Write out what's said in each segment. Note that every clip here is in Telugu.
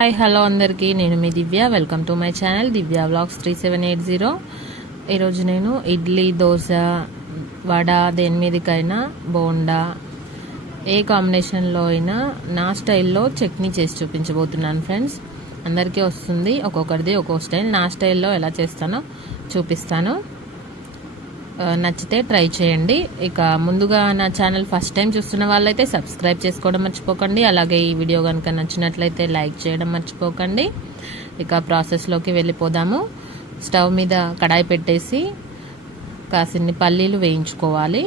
హాయ్ హలో అందరికీ. నేను మీ Divya. Welcome to my channel Divya vlogs three seven eight zero. ఈరోజు నేను ఇడ్లీ దోశ వడ దేని మీదకైనా బోండా ఏ కాంబినేషన్లో అయినా నా స్టైల్లో చట్నీ చేసి చూపించబోతున్నాను ఫ్రెండ్స్. అందరికీ వస్తుంది ఒక్కొక్కరిది ఒక్కొక్క స్టైల్. నా స్టైల్లో ఎలా చేస్తానో చూపిస్తాను. నచ్చితే ట్రై చేయండి. ఇక ముందుగా నా ఛానల్ ఫస్ట్ టైం చూస్తున్న వాళ్ళైతే సబ్స్క్రైబ్ చేసుకోవడం మర్చిపోకండి. అలాగే ఈ వీడియో కనుక నచ్చినట్లయితే లైక్ చేయడం మర్చిపోకండి. ఇక ప్రాసెస్లోకి వెళ్ళిపోదాము. స్టవ్ మీద కడాయి పెట్టేసి కాసిన్ని పల్లీలు వేయించుకోవాలి.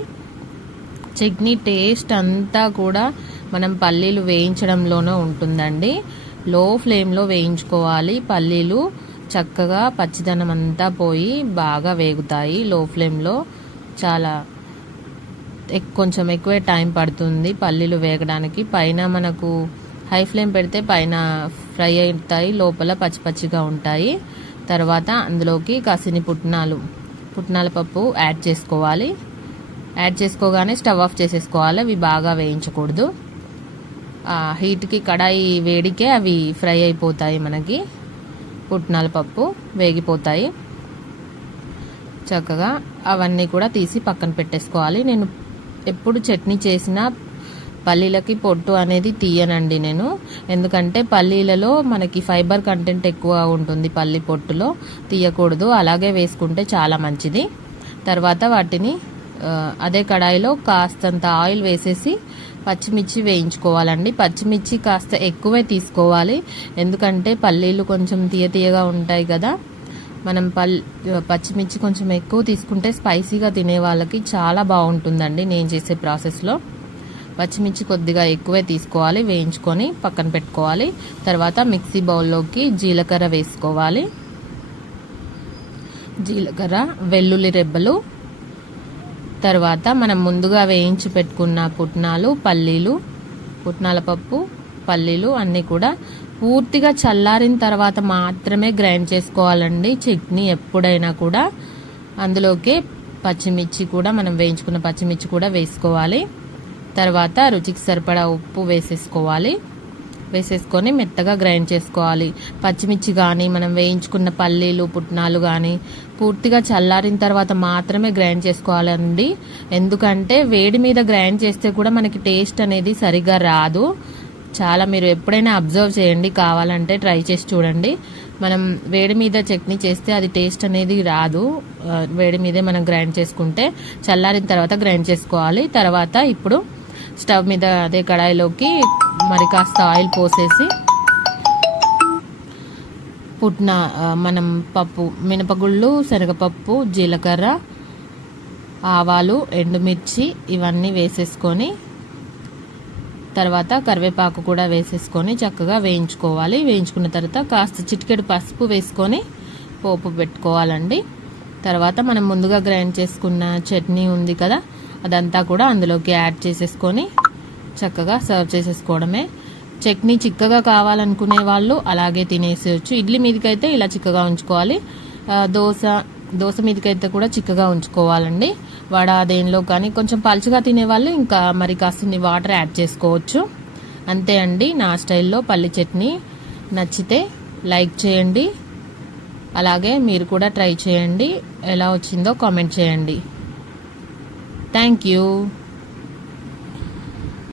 చట్నీ టేస్ట్ అంతా కూడా మనం పల్లీలు వేయించడంలోనే ఉంటుందండి. లో ఫ్లేమ్లో వేయించుకోవాలి పల్లీలు. చక్కగా పచ్చిదనం అంతా పోయి బాగా వేగుతాయి లో ఫ్లేమ్లో. చాలా కొంచెం ఎక్కువే టైం పడుతుంది పల్లీలు వేగడానికి. పైన మనకు హై ఫ్లేమ్ పెడితే పైన ఫ్రై అవుతాయి లోపల పచ్చి పచ్చిగా ఉంటాయి. తర్వాత అందులోకి కాసిని పుట్నాలు పుట్నాల పప్పు యాడ్ చేసుకోవాలి. యాడ్ చేసుకోగానే స్టవ్ ఆఫ్ చేసేసుకోవాలి అవి బాగా వేయించకూడదు. హీట్కి కడాయి వేడికే అవి ఫ్రై అయిపోతాయి మనకి. పుట్నాల పప్పు వేగిపోతాయి. చక్కగా అవన్నీ కూడా తీసి పక్కన పెట్టేసుకోవాలి. నేను ఎప్పుడు చట్నీ చేసినా పల్లీలకి పొట్టు అనేది తీయనండి నేను. ఎందుకంటే పల్లీలలో మనకి ఫైబర్ కంటెంట్ ఎక్కువ ఉంటుంది పల్లి పొట్టులో. తీయకూడదు. అలాగే వేసుకుంటే చాలా మంచిది. తర్వాత వాటిని అదే కడాయిలో కాస్తంత ఆయిల్ వేసేసి పచ్చిమిర్చి వేయించుకోవాలండి. పచ్చిమిర్చి కాస్త ఎక్కువే తీసుకోవాలి. ఎందుకంటే పల్లీలు కొంచెం తీయ తీయగా ఉంటాయి కదా. మనం పల్ పచ్చిమిర్చి కొంచెం ఎక్కువ తీసుకుంటే స్పైసీగా తినే వాళ్ళకి చాలా బాగుంటుందండి నేను చేసే ప్రాసెస్లో. పచ్చిమిర్చి కొద్దిగా ఎక్కువే తీసుకోవాలి వేయించుకొని పక్కన పెట్టుకోవాలి. తర్వాత మిక్సీ బౌల్లోకి జీలకర్ర వేసుకోవాలి. జీలకర్ర వెల్లుల్లి రెబ్బలు తర్వాత మనం ముందుగా వేయించి పెట్టుకున్న పుట్నాలు పల్లీలు పుట్నాల పప్పు పల్లీలు అన్నీ కూడా పూర్తిగా చల్లారిన తర్వాత మాత్రమే గ్రైండ్ చేసుకోవాలండి. చట్నీ ఎప్పుడైనా కూడా అందులోకి పచ్చిమిర్చి కూడా మనం వేయించుకున్న పచ్చిమిర్చి కూడా వేసుకోవాలి. తర్వాత రుచికి సరిపడా ఉప్పు వేసేసుకోవాలి. వేసేసుకొని మెత్తగా గ్రైండ్ చేసుకోవాలి. పచ్చిమిర్చి కానీ మనం వేయించుకున్న పల్లీలు పుట్నాలు కానీ పూర్తిగా చల్లారిన తర్వాత మాత్రమే గ్రైండ్ చేసుకోవాలండి. ఎందుకంటే వేడి మీద గ్రైండ్ చేస్తే కూడా మనకి టేస్ట్ అనేది సరిగా రాదు. చాలా మీరు ఎప్పుడైనా అబ్జర్వ్ చేయండి కావాలంటే ట్రై చేసి చూడండి. మనం వేడి మీద చట్నీ చేస్తే అది టేస్ట్ అనేది రాదు. వేడి మీదే మనం గ్రైండ్ చేసుకుంటే చల్లారిన తర్వాత గ్రైండ్ చేసుకోవాలి. తర్వాత ఇప్పుడు స్టవ్ మీద అదే కడాయిలోకి మరి కాస్త ఆయిల్ పోసేసి పుట్టిన మనం పప్పు మినపగుళ్ళు శనగపప్పు జీలకర్ర ఆవాలు ఎండుమిర్చి ఇవన్నీ వేసేసుకొని తర్వాత కరివేపాకు కూడా వేసేసుకొని చక్కగా వేయించుకోవాలి. వేయించుకున్న తర్వాత కాస్త చిటికెడు పసుపు వేసుకొని పోపు పెట్టుకోవాలండి. తర్వాత మనం ముందుగా గ్రైండ్ చేసుకున్న చట్నీ ఉంది కదా అదంతా కూడా అందులోకి యాడ్ చేసేసుకొని చక్కగా సర్వ్ చేసేసుకోవడమే. చట్నీ చిక్కగా కావాలనుకునే వాళ్ళు అలాగే తినేసేయచ్చు. ఇడ్లీ మీదకైతే ఇలా చిక్కగా ఉంచుకోవాలి. దోశ దోశ మీదకైతే కూడా చిక్కగా ఉంచుకోవాలండి. వడ దేనిలో కానీ కొంచెం పలుచగా తినేవాళ్ళు ఇంకా మరి కాస్త వాటర్ యాడ్ చేసుకోవచ్చు. అంతే అండి నా స్టైల్లో పల్లి చట్నీ. నచ్చితే లైక్ చేయండి. అలాగే మీరు కూడా ట్రై చేయండి. ఎలా వచ్చిందో కామెంట్ చేయండి. Thank you.